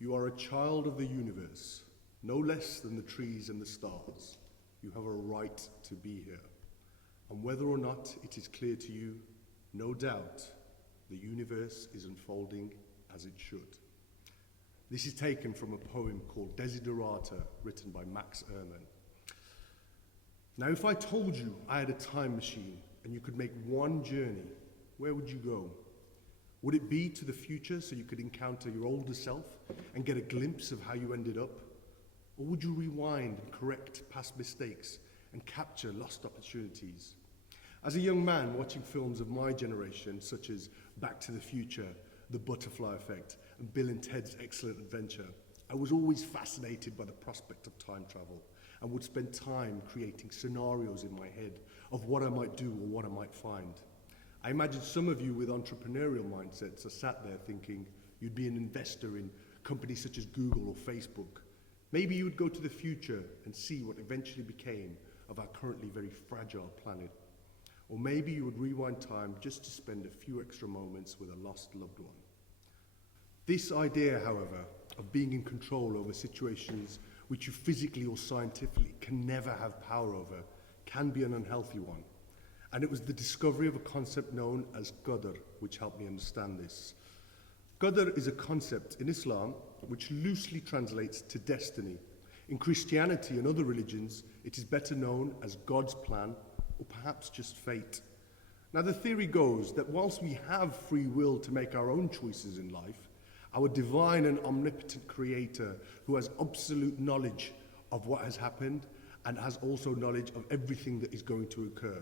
You are a child of the universe, no less than the trees and the stars. You have a right to be here. And whether or not it is clear to you, no doubt, the universe is unfolding as it should. This is taken from a poem called Desiderata, written by Max Ehrmann. Now, if I told you I had a time machine and you could make one journey, where would you go? Would it be to the future so you could encounter your older self and get a glimpse of how you ended up? Or would you rewind and correct past mistakes and capture lost opportunities? As a young man watching films of my generation, such as Back to the Future, The Butterfly Effect, and Bill and Ted's Excellent Adventure, I was always fascinated by the prospect of time travel and would spend time creating scenarios in my head of what I might do or what I might find. I imagine some of you with entrepreneurial mindsets are sat there thinking you'd be an investor in companies such as Google or Facebook. Maybe you would go to the future and see what eventually became of our currently very fragile planet. Or maybe you would rewind time just to spend a few extra moments with a lost loved one. This idea, however, of being in control over situations which you physically or scientifically can never have power over can be an unhealthy one. And it was the discovery of a concept known as Qadr which helped me understand this. Qadr is a concept in Islam which loosely translates to destiny. In Christianity and other religions, it is better known as God's plan or perhaps just fate. Now, the theory goes that whilst we have free will to make our own choices in life, our divine and omnipotent creator, who has absolute knowledge of what has happened and has also knowledge of everything that is going to occur.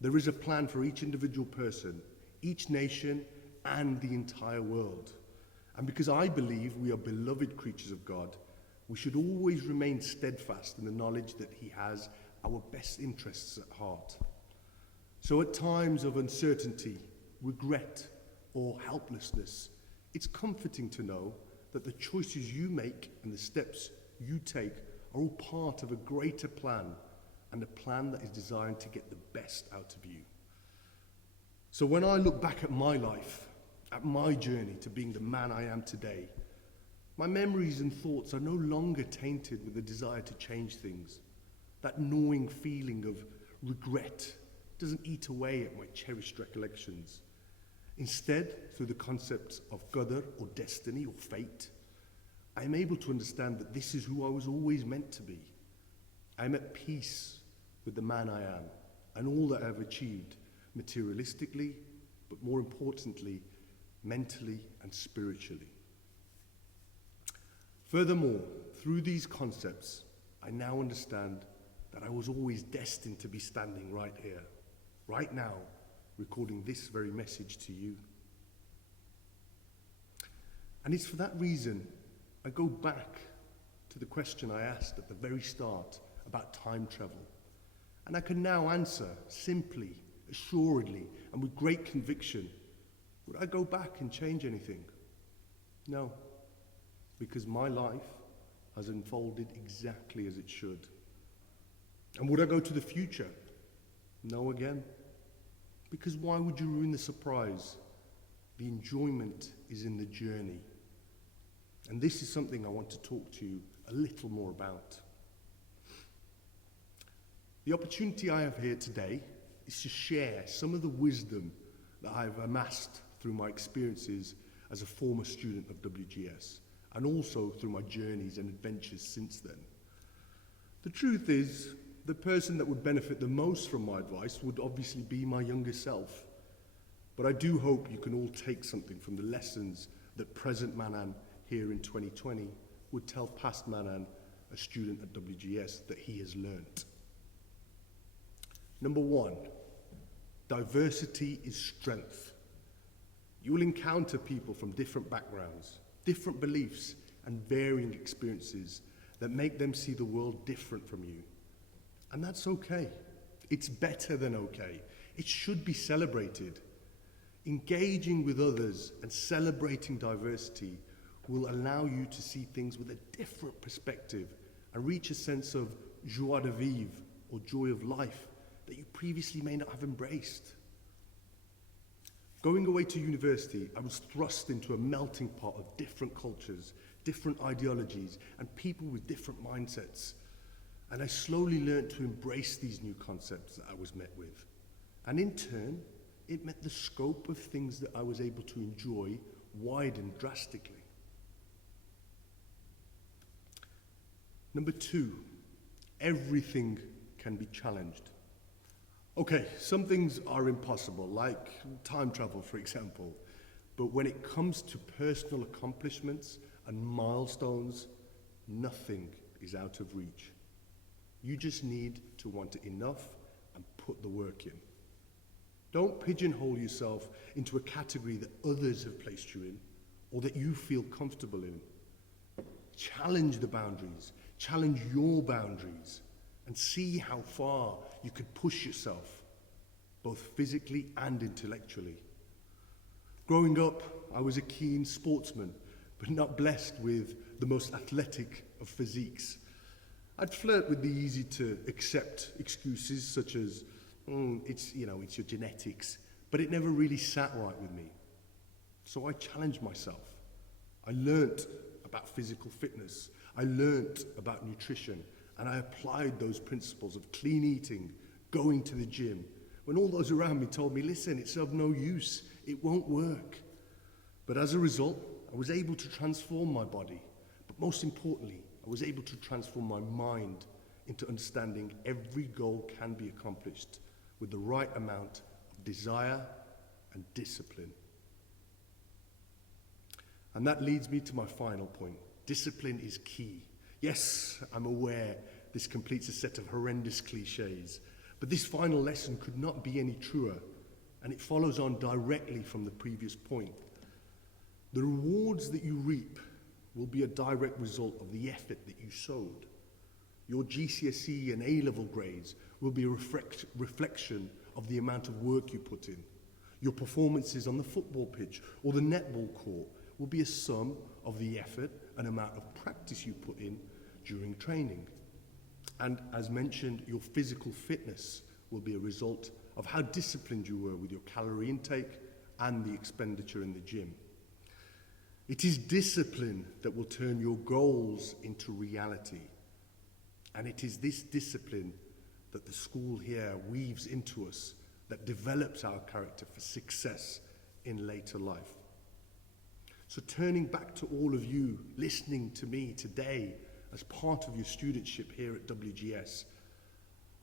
There is a plan for each individual person, each nation, and the entire world. And because I believe we are beloved creatures of God, we should always remain steadfast in the knowledge that He has our best interests at heart. So at times of uncertainty, regret, or helplessness, it's comforting to know that the choices you make and the steps you take are all part of a greater plan, and a plan that is designed to get the best out of you. So when I look back at my life, at my journey to being the man I am today, my memories and thoughts are no longer tainted with a desire to change things. That gnawing feeling of regret doesn't eat away at my cherished recollections. Instead, through the concepts of Qadr or destiny or fate, I am able to understand that this is who I was always meant to be. I am at peace with the man I am and all that I have achieved materialistically, but more importantly, mentally and spiritually. Furthermore, through these concepts, I now understand that I was always destined to be standing right here, right now, recording this very message to you. And it's for that reason I go back to the question I asked at the very start about time travel. And I can now answer simply, assuredly, and with great conviction, would I go back and change anything? No, because my life has unfolded exactly as it should. And would I go to the future? No again. Because why would you ruin the surprise? The enjoyment is in the journey. And this is something I want to talk to you a little more about. The opportunity I have here today is to share some of the wisdom that I've amassed through my experiences as a former student of WGS, and also through my journeys and adventures since then. The truth is, the person that would benefit the most from my advice would obviously be my younger self. But I do hope you can all take something from the lessons that present Manan here in 2020 would tell past Manan, a student at WGS, that he has learnt. Number one, diversity is strength. You will encounter people from different backgrounds, different beliefs, and varying experiences that make them see the world different from you. And that's okay. It's better than okay. It should be celebrated. Engaging with others and celebrating diversity will allow you to see things with a different perspective and reach a sense of joie de vivre, or joy of life, that you previously may not have embraced. Going away to university, I was thrust into a melting pot of different cultures, different ideologies, and people with different mindsets. And I slowly learned to embrace these new concepts that I was met with. And in turn, it meant the scope of things that I was able to enjoy widened drastically. Number 2, everything can be challenged. Okay, some things are impossible, like time travel, for example. But when it comes to personal accomplishments and milestones, nothing is out of reach. You just need to want it enough and put the work in. Don't pigeonhole yourself into a category that others have placed you in or that you feel comfortable in. Challenge the boundaries, challenge your boundaries, and see how far you could push yourself, both physically and intellectually. Growing up, I was a keen sportsman, but not blessed with the most athletic of physiques. I'd flirt with the easy to accept excuses such as, it's your genetics, but it never really sat right with me. So I challenged myself. I learnt about physical fitness. I learnt about nutrition, and I applied those principles of clean eating, going to the gym, when all those around me told me, listen, it's of no use, it won't work. But as a result, I was able to transform my body, but most importantly, I was able to transform my mind into understanding every goal can be accomplished with the right amount of desire and discipline. And that leads me to my final point. Discipline is key. Yes, I'm aware this completes a set of horrendous cliches, but this final lesson could not be any truer, and it follows on directly from the previous point. The rewards that you reap will be a direct result of the effort that you sowed. Your GCSE and A-level grades will be a reflection of the amount of work you put in. Your performances on the football pitch or the netball court will be a sum of the effort and amount of practice you put in during training. And as mentioned, your physical fitness will be a result of how disciplined you were with your calorie intake and the expenditure in the gym. It is discipline that will turn your goals into reality. And it is this discipline that the school here weaves into us that develops our character for success in later life. So turning back to all of you listening to me today as part of your studentship here at WGS,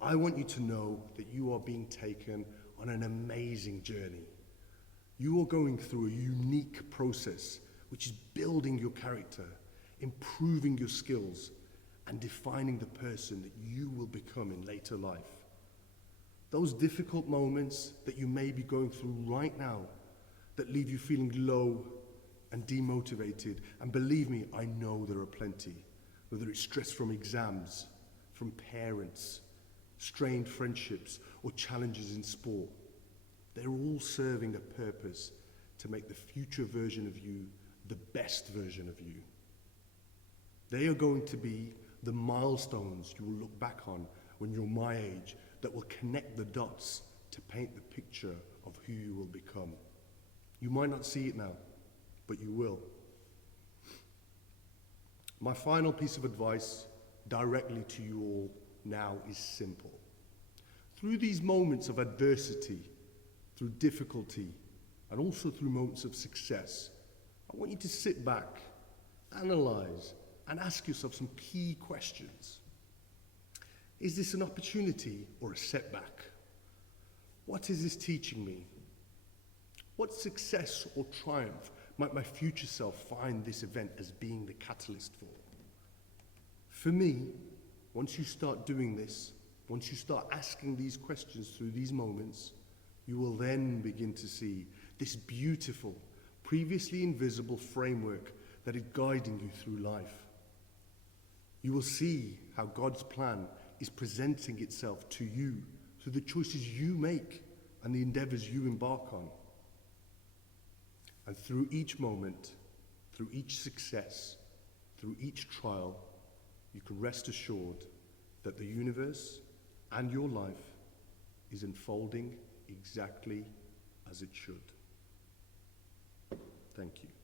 I want you to know that you are being taken on an amazing journey. You are going through a unique process which is building your character, improving your skills, and defining the person that you will become in later life. Those difficult moments that you may be going through right now that leave you feeling low and demotivated, and believe me, I know there are plenty, whether it's stress from exams, from parents, strained friendships, or challenges in sport. They're all serving a purpose to make the future version of you the best version of you. They are going to be the milestones you will look back on when you're my age that will connect the dots to paint the picture of who you will become. You might not see it now, but you will. My final piece of advice directly to you all now is simple. Through these moments of adversity, through difficulty, and also through moments of success, I want you to sit back, analyze, and ask yourself some key questions. Is this an opportunity or a setback? What is this teaching me? What success or triumph might my future self find this event as being the catalyst for? For me, once you start doing this, once you start asking these questions through these moments, you will then begin to see this beautiful, previously invisible framework that is guiding you through life. You will see how God's plan is presenting itself to you through the choices you make and the endeavors you embark on. And through each moment, through each success, through each trial, you can rest assured that the universe and your life is unfolding exactly as it should. Thank you.